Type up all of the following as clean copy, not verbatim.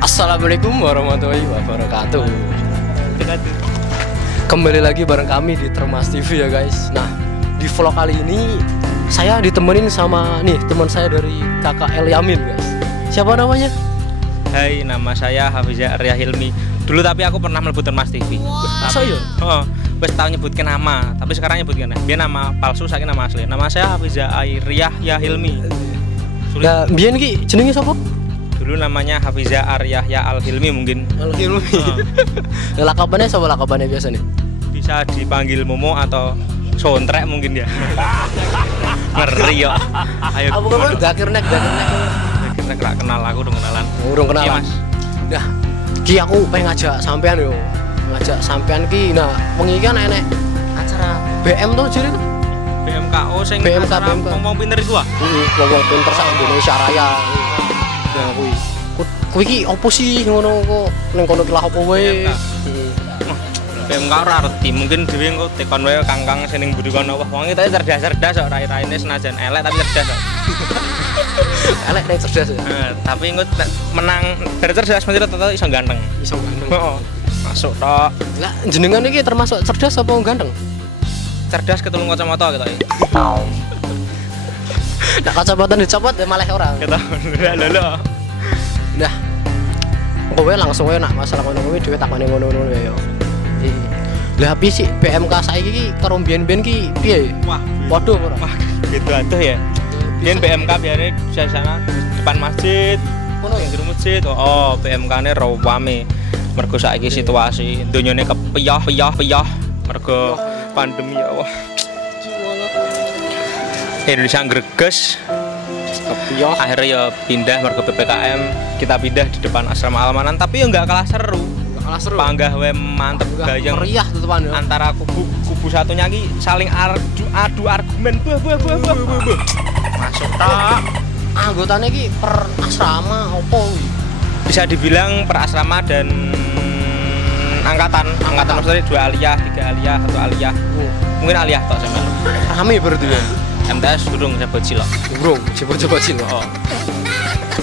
Assalamualaikum warahmatullahi wabarakatuh. Kembali lagi bareng kami di Termas TV ya guys. Nah, di vlog kali ini saya ditemenin sama nih teman saya dari kakak El Yamin guys. Siapa namanya? Hai, nama saya Hafiza Arya Hilmi. Dulu tapi aku pernah melebut Termas TV. Masa ya? Oh, wes tau nyebutkan nama, tapi sekarang nyebutkan dia nama palsu, saya nama asli. Nama saya Hafiza Arya Hilmi. Nah, biyen ki jenenge sapa? Dulu namanya Hafiza Arya Al Hilmi mungkin. Al Hilmi. Nah, lakabannya sapa lakabannya biasa nih? Bisa dipanggil Momo atau soundtrack mungkin dia. Ngeri ya. Ayo. Aku kan dakirnek. Kita gak kenal, aku udah kenalan. Urung kenalan. Iya, Mas. Nah, ki aku pengen ngajak sampean yo. Ngajak sampean ki. Nah, wengi kan enek acara BM tuh jadi BMKO sing BMK. ngomong pinter iku ah. Wong pinter sak Indonesia Raya. Nah, kuwi ki opo sih ngono kok ning kono telah opo wae. BMK ora arti, mungkin dhewe engko tekon wae kangkang sing ning budi kono. Wah, wong iki cerdas-cerdas kok rai-raine senajan elek tapi cerdas kok. Elek nek cerdas ya. Tapi engko menang dari cerdas mesti tetep iso ganteng. Iso ganteng. Heeh. Masuk tok. Lah jenengan iki termasuk cerdas apa ganteng? Cerdas ketulung kacamata gitu ya. Nah, kacamata dicopot ya malah orang. Gitu. Lho. Nah, kowe langsung wae nak masalah ngono kuwi dhewe takone ngono-ngono ya. Lah api sih BMK saiki iki karo mbiyen-mbiyen ki piye? Wah, waduh ora. Wah, gitu atuh ya. Biyen BMK biare di sana depan masjid. Ngono ya Di masjid. Oh, BMK-ne rame. Mergo saiki situasi donyane kepiyah mergo pandemi ya Allah. Indonesia greges kepiyah akhirnya ya pindah mergo PPKM, kita pindah di depan asrama Almanan tapi ya nggak kalah seru. Panggah we mantep gayeng meriah tutupan ya. antara kubu satunya ki saling adu argumen buh. Masuk tak Anggotanya ki per asrama opo kuwi? bisa dibilang per asrama dan angkatan maksudnya 2 aliyah, 3 aliyah, 1 aliyah. Mungkin aliyah tok sama lu. Rame berarti ya. MTS durung sebut cilok. Durung, coba cilok. Oh.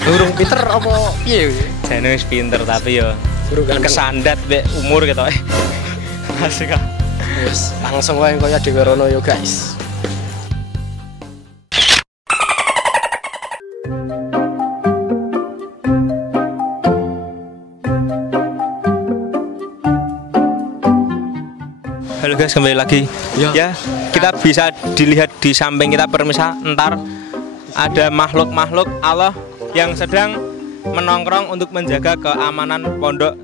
Durung pinter apa piye kuwi? Jane wis pinter tapi yo Durung kesandat be umur gitu. Asik ah. Wes, langsung wae kaya dhewe rono yo guys. Halo guys, kembali lagi. Ya, kita bisa dilihat di samping kita permisa entar ada makhluk-makhluk Allah yang sedang menongkrong untuk menjaga keamanan pondok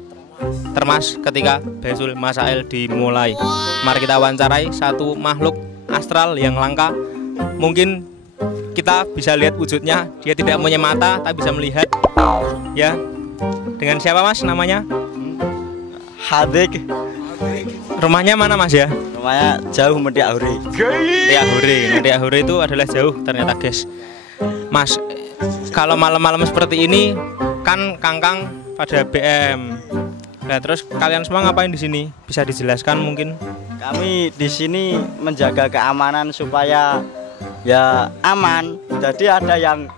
Termas ketika Baisul Masail dimulai. Mari kita wawancarai satu makhluk astral yang langka. Mungkin kita bisa lihat wujudnya. Dia tidak punya mata tapi bisa melihat. Ya. Dengan siapa Mas namanya? Hadik. Rumahnya mana Mas ya? Rumahnya jauh Mediak Huri. Mediak Huri itu adalah jauh ternyata guys. Mas, kalau malam-malam seperti ini kan kangkang pada BM. Nah, terus kalian semua ngapain di sini? Bisa dijelaskan mungkin? Kami di sini menjaga keamanan supaya ya aman. Jadi ada yang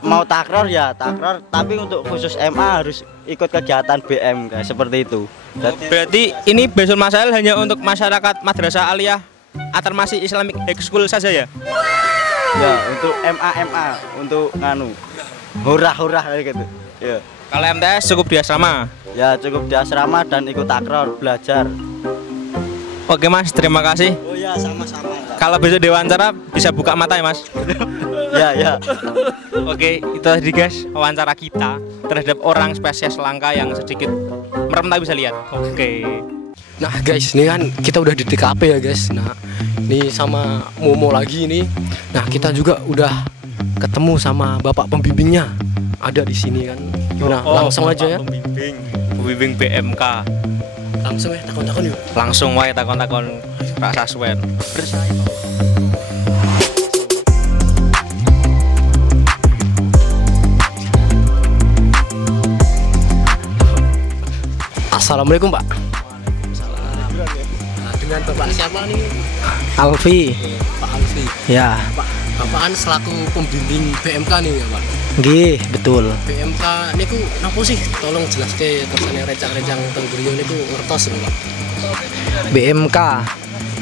mau takror ya takror, tapi untuk khusus MA harus ikut kegiatan BM guys, seperti itu. Berarti ini Baisul Masail hanya untuk masyarakat Madrasah Aliyah At-Tarmasi Islamic High School saja ya? Ya, untuk MA untuk nganu hurrah kayak gitu. Ya. Kalau MTS cukup di asrama? Ya, cukup di asrama dan ikut takror, belajar. Oke Mas, terima kasih. Oh ya, sama-sama. Kalau besok diwawancara bisa buka mata ya Mas? Ya. Oke, itu tadi guys wawancara kita terhadap orang spesies langka yang sedikit merem tapi bisa lihat. Oke. Nah guys, ini kan kita udah di TKP ya guys. Nah, ini sama Momo lagi nih. Nah, kita juga udah ketemu sama bapak pembimbingnya. Ada di sini kan. Nah, langsung aja ya. Pembimbing BMK. Langsung ya takon-takon yuk. Langsung wae takon-takon rasa suwen. Assalamualaikum Pak. Nah, dengan Bapak siapa nih? Alfi. Pak Alfi. Ya. Bapak kan selaku pembimbing BMK nih ya Pak. Nggih, betul. BMK niku napa sih? Tolong jelaske kersane rencang-rencang teng griya niku ngertos lho, Pak. BMK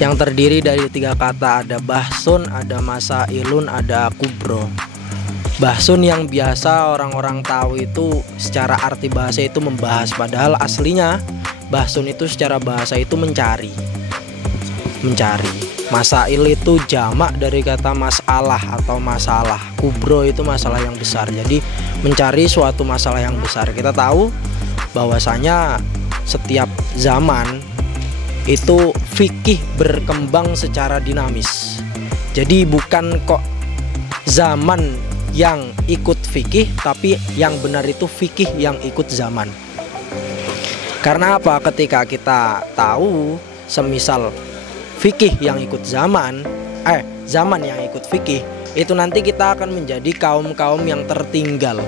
yang terdiri dari 3 kata, ada bahsun, ada masailun, ada kubro. Bahsun yang biasa orang-orang tahu itu secara arti bahasa itu membahas, padahal aslinya bahsun itu secara bahasa itu mencari. Masail itu jamak dari kata masalah atau masalah. Kubro itu masalah yang besar. Jadi mencari suatu masalah yang besar. Kita tahu bahwasanya setiap zaman itu fikih berkembang secara dinamis. Jadi bukan kok zaman yang ikut fikih, tapi yang benar itu fikih yang ikut zaman. Karena apa? Ketika kita tahu semisal fikih yang ikut zaman, zaman yang ikut fikih, itu nanti kita akan menjadi kaum-kaum yang tertinggal.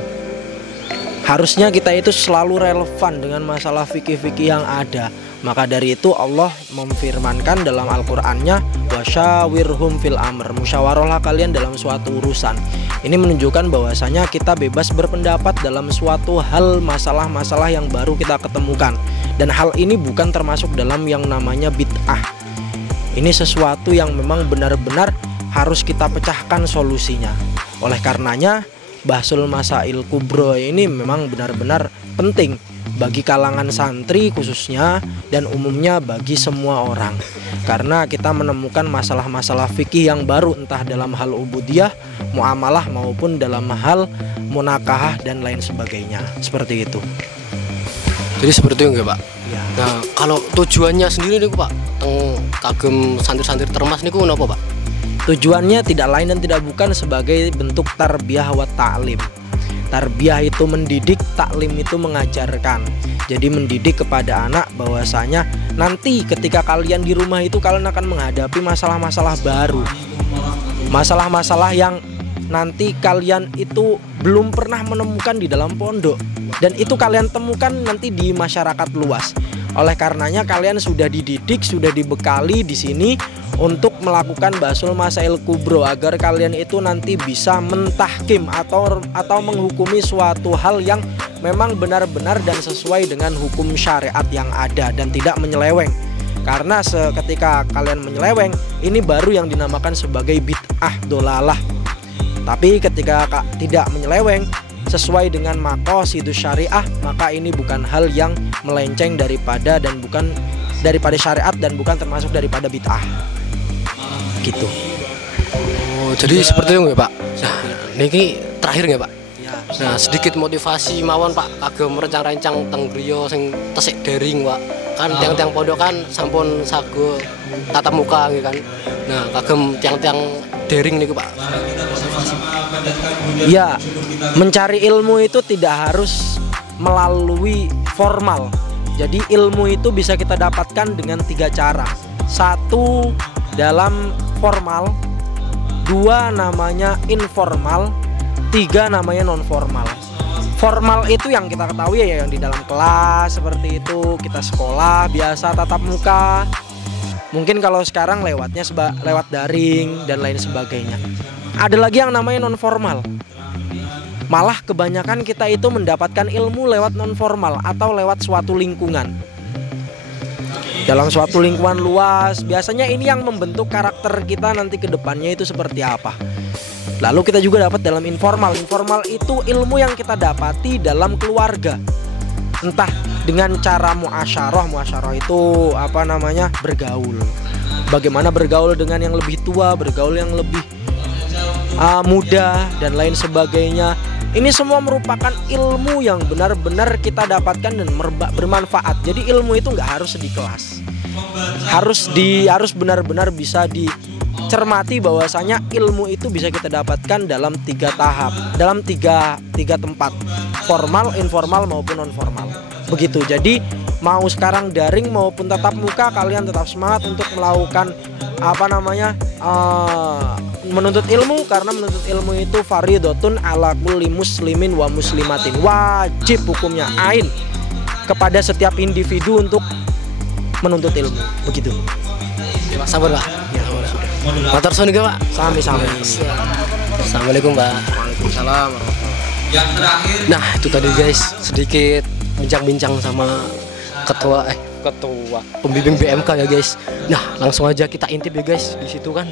Harusnya kita itu selalu relevan dengan masalah fikih-fikih yang ada. Maka dari itu Allah memfirmankan dalam Al-Qur'annya, wasyawirhum fil amr, musyawarahlah kalian dalam suatu urusan. Ini menunjukkan bahwasanya kita bebas berpendapat dalam suatu hal, masalah-masalah yang baru kita ketemukan. Dan hal ini bukan termasuk dalam yang namanya bid'ah. Ini sesuatu yang memang benar-benar harus kita pecahkan solusinya. Oleh karenanya Bahsul Masail Kubro ini memang benar-benar penting bagi kalangan santri khususnya, dan umumnya bagi semua orang. Karena kita menemukan masalah-masalah fikih yang baru, entah dalam hal ubudiyah, muamalah, maupun dalam hal munakahah dan lain sebagainya. Seperti itu. Jadi seperti itu enggak, Pak? Ya. Nah, kalau tujuannya sendiri nih, Pak, kagem santri-santri Termas niku napa, Pak? Tujuannya tidak lain dan tidak bukan sebagai bentuk tarbiyah wa ta'lim. Tarbiyah itu mendidik, taklim itu mengajarkan. Jadi mendidik kepada anak bahwasanya nanti ketika kalian di rumah itu kalian akan menghadapi masalah-masalah baru. Masalah-masalah yang nanti kalian itu belum pernah menemukan di dalam pondok, dan itu kalian temukan nanti di masyarakat luas. Oleh karenanya kalian sudah dididik, sudah dibekali di sini untuk melakukan Bahsul Masail Kubro, agar kalian itu nanti bisa mentahkim atau menghukumi suatu hal yang memang benar-benar dan sesuai dengan hukum syariat yang ada dan tidak menyeleweng. Karena ketika kalian menyeleweng, ini baru yang dinamakan sebagai bid'ah dolalah. Tapi ketika tidak menyeleweng sesuai dengan maqasidus syariah, maka ini bukan hal yang melenceng daripada syariat dan bukan termasuk daripada bid'ah. Gitu. Oh, jadi seperti itu nggak, Pak? Nah, niki terakhir nggak, Pak? Ya. Nah, sedikit motivasi mawon, Pak, kagem rencang-rencang teng griya sing tesik daring, Pak. Kan tiang-tiang pondok kan sampun sago tatap muka gitu kan. Nah, kagem tiang-tiang daring niku, Pak. Ya, mencari ilmu itu tidak harus melalui formal. Jadi ilmu itu bisa kita dapatkan dengan 3 cara. 1 dalam formal, 2 namanya informal, 3 namanya non formal. Formal itu yang kita ketahui ya, yang di dalam kelas seperti itu, kita sekolah biasa tatap muka. Mungkin kalau sekarang lewatnya lewat daring dan lain sebagainya. Ada lagi yang namanya non formal. Malah kebanyakan kita itu mendapatkan ilmu lewat non formal atau lewat suatu lingkungan. Dalam suatu lingkungan luas, biasanya ini yang membentuk karakter kita nanti ke depannya itu seperti apa. Lalu kita juga dapat dalam informal. Informal itu ilmu yang kita dapati dalam keluarga. Entah dengan cara muasyarah. Muasyarah itu bergaul. Bagaimana bergaul dengan yang lebih tua, bergaul yang lebih muda dan lain sebagainya. Ini semua merupakan ilmu yang benar-benar kita dapatkan dan bermanfaat. Jadi ilmu itu nggak harus di kelas, harus benar-benar bisa dicermati bahwasanya ilmu itu bisa kita dapatkan dalam 3 tahap, dalam tiga tempat, formal, informal maupun non formal. Begitu. Jadi mau sekarang daring maupun tatap muka, kalian tetap semangat untuk melakukan menuntut ilmu, karena menuntut ilmu itu fardhotun ala kulli muslimin wa muslimatin, wajib hukumnya ain kepada setiap individu untuk menuntut ilmu. Begitu. Ya, Pak, sabar, Pak. Ya, matur suwun, Pak. Sami-sami. Assalamualaikum, Pak. Waalaikumsalam warahmatullahi wabarakatuh. Nah itu tadi guys, sedikit bincang-bincang sama ketua pembimbing BMK ya guys. Nah langsung aja kita intip ya guys. Di situ kan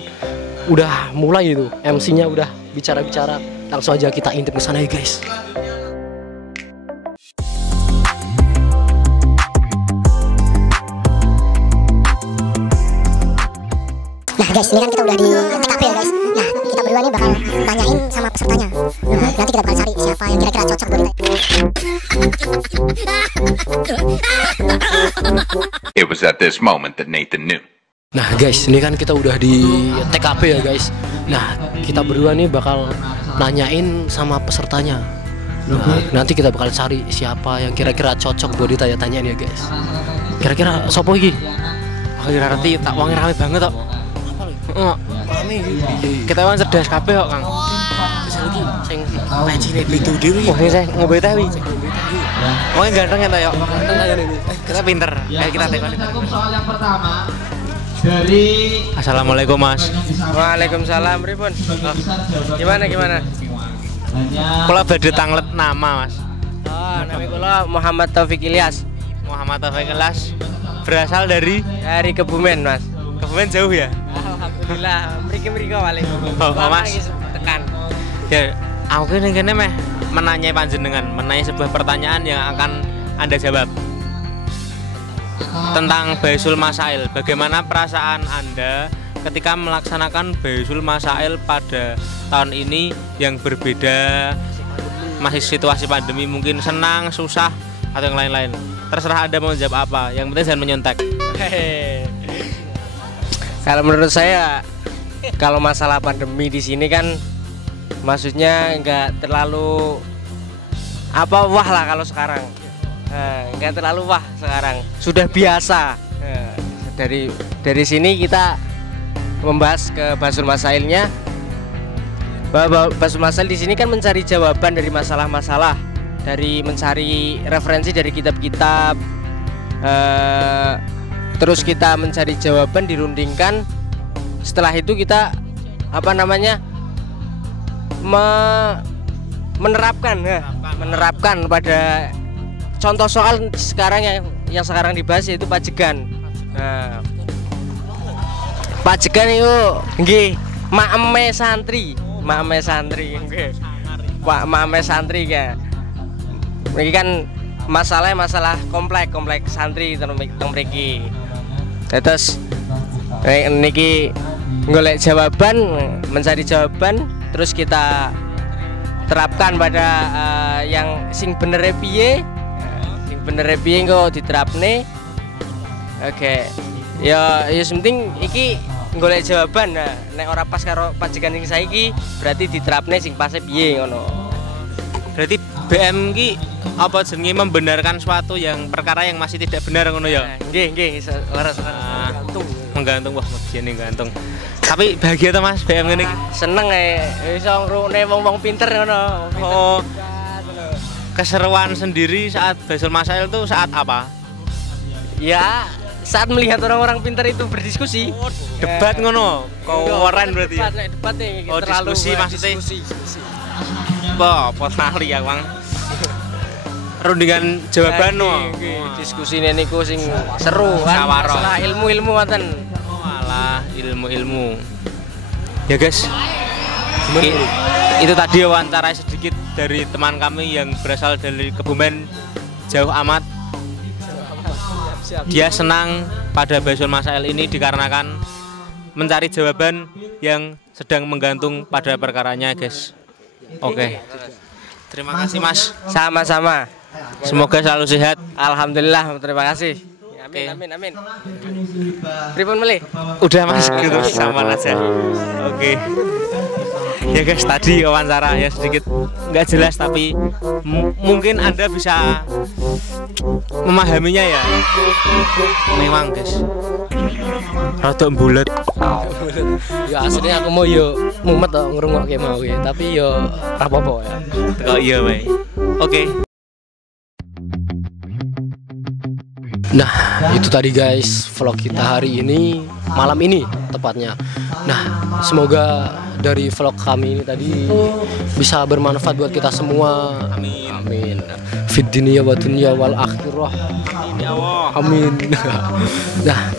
udah mulai itu, MC-nya udah bicara-bicara. Langsung aja kita intip ke sana ya guys. Nah guys, ini kan kita udah di TKP ya guys. Nah kita berdua nih bakal tanyain sama pesertanya. Nanti kita bakal cari siapa yang kira-kira cocok buat kita. It was at this moment that Nathan knew. Nah guys, ini kan kita udah di TKP ya guys. Nah kita berdua nih bakal nanyain sama pesertanya. Nah, nanti kita bakal cari siapa yang kira-kira cocok buat ditanya-tanyain ya guys. Kira-kira sopo iki? Kira ngerti tak wangi rame banget kok. Rame Kita kan cerdas kabeh kok, Kang. lagi sing pecine itu dhewe. Oh, saya ngombe teh wi. Oh, ganteng ya ta yo. Ganteng aja nih. Kita pinter. Kayak kita tekoni. Soal yang pertama dari Assalamualaikum, Mas. Waalaikumsalam, pripun? Gimana? Kula badhe tanglet nama, Mas. Oh, nama kula Muhammad Taufik Ilyas. Muhammad Taufik Ilyas berasal dari Kebumen, Mas. Kebumen jauh ya? Alhamdulillah, mriki-mriki paling. Oh, Mas. Tekan. Ya, aku kene meh menanyai panjenengan, menanyai sebuah pertanyaan yang akan Anda jawab. Tentang Baisul Masail, bagaimana perasaan Anda ketika melaksanakan Baisul Masail pada tahun ini yang berbeda, masih situasi pandemi, mungkin senang, susah, atau yang lain-lain. Terserah Anda mau jawab apa, yang penting jangan menyontek. Kalau menurut saya, kalau masalah pandemi di sini kan, maksudnya nggak terlalu wah lah kalau sekarang. Nggak terlalu wah sekarang, sudah biasa. Dari sini kita membahas ke Baisul Masailnya. Bahwa Baisul Masail di sini kan mencari jawaban dari masalah-masalah, dari mencari referensi dari kitab-kitab, terus kita mencari jawaban, dirundingkan. Setelah itu kita menerapkan pada contoh soal sekarang yang sekarang dibahas, yaitu pajegan. Nah, pajegan itu nggih makeme santri nggih. Pak makeme santri ya. Ini kan masalah kompleks santri teng mriki. Terus niki golek jawaban, mencari jawaban, terus kita terapkan pada yang sing bener piye. Sing bener piye engko diterapne. Oke. Ya penting iki golek jawaban. Nah, nek ora pas karo pajegan sing saiki, berarti diterapne sing pase piye ngono. Berarti BM ki apa jenenge membenarkan suatu yang perkara yang masih tidak benar ngono ya? Nggih, laras menggantung wah jene gantung. Tapi bahagia tuh Mas BM ngene iki. Seneng iso ngrungokne wong-wong pinter ngono. Oh. Keseruan sendiri saat Baisul Masail tuh saat apa? Ya, saat melihat orang-orang pintar itu berdiskusi. Debat ngono. Koworan berarti. Debat nih, oh, terlalu diskusi maksudnya. Diskusi. Apa nali ya, Bang? Rundingan jawaban no. Diskusi niku sing seru kan. Masalah ilmu-ilmu ngoten. Walah, ilmu-ilmu. Ya, guys. Itu tadi wawancara sedikit dari teman kami yang berasal dari Kebumen jauh amat. Dia senang pada Baisul Masail ini dikarenakan mencari jawaban yang sedang menggantung pada perkaranya, guys. Oke. Terima kasih, Mas. Sama-sama. Semoga selalu sehat. Alhamdulillah, terima kasih. Amin. Pripun melih? Udah Mas, gitu sama aja. Oke. Ya guys, tadi wawancara ya sedikit nggak jelas tapi mungkin Anda bisa memahaminya ya. Memang guys, rada bulet. Ya aslinya aku mau mumet kok ngrungokke mau ya, tapi ora apa-apa ya. Kok iya wae. Oke. Nah, itu tadi guys vlog kita hari ini, malam ini tepatnya. Nah, semoga dari vlog kami ini tadi bisa bermanfaat buat kita semua. Amin. Amin. Fid dunya wa dunya wal akhirah. Amin. Nah,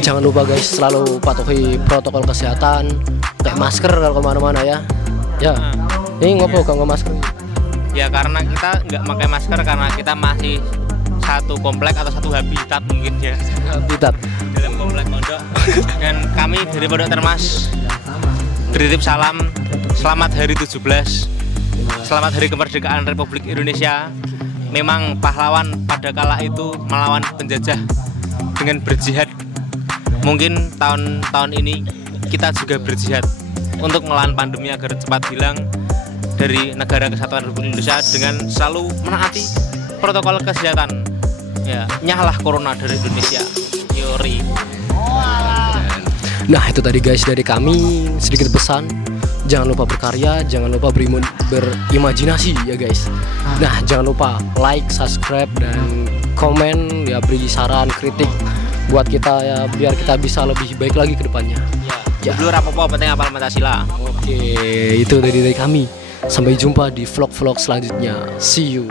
jangan lupa guys selalu patuhi protokol kesehatan, pakai masker kalau kemana-mana ya. Ya, ini ngopo gak masker? Ya karena kita nggak pakai masker karena kita masih satu komplek atau satu habitat mungkin ya. Habitat Dalam komplek pondok. Dan kami dari Pondok Termas bertitip salam, selamat hari 17, selamat hari kemerdekaan Republik Indonesia. Memang pahlawan pada kala itu melawan penjajah dengan berjihad. Mungkin tahun ini kita juga berjihad untuk melawan pandemi agar cepat hilang dari negara kesatuan Republik Indonesia dengan selalu menaati protokol kesehatan. Ya, nyahlah corona dari Indonesia. Yori. Nah, itu tadi guys dari kami, sedikit pesan. Jangan lupa berkarya, jangan lupa berimajinasi ya guys. Nah, jangan lupa like, subscribe, dan komen ya, beri saran, kritik buat kita ya, biar kita bisa lebih baik lagi ke depannya. Ya, dulu rapopo penting apal Pancasila. Oke, itu dari kami. Sampai jumpa di vlog-vlog selanjutnya. See you.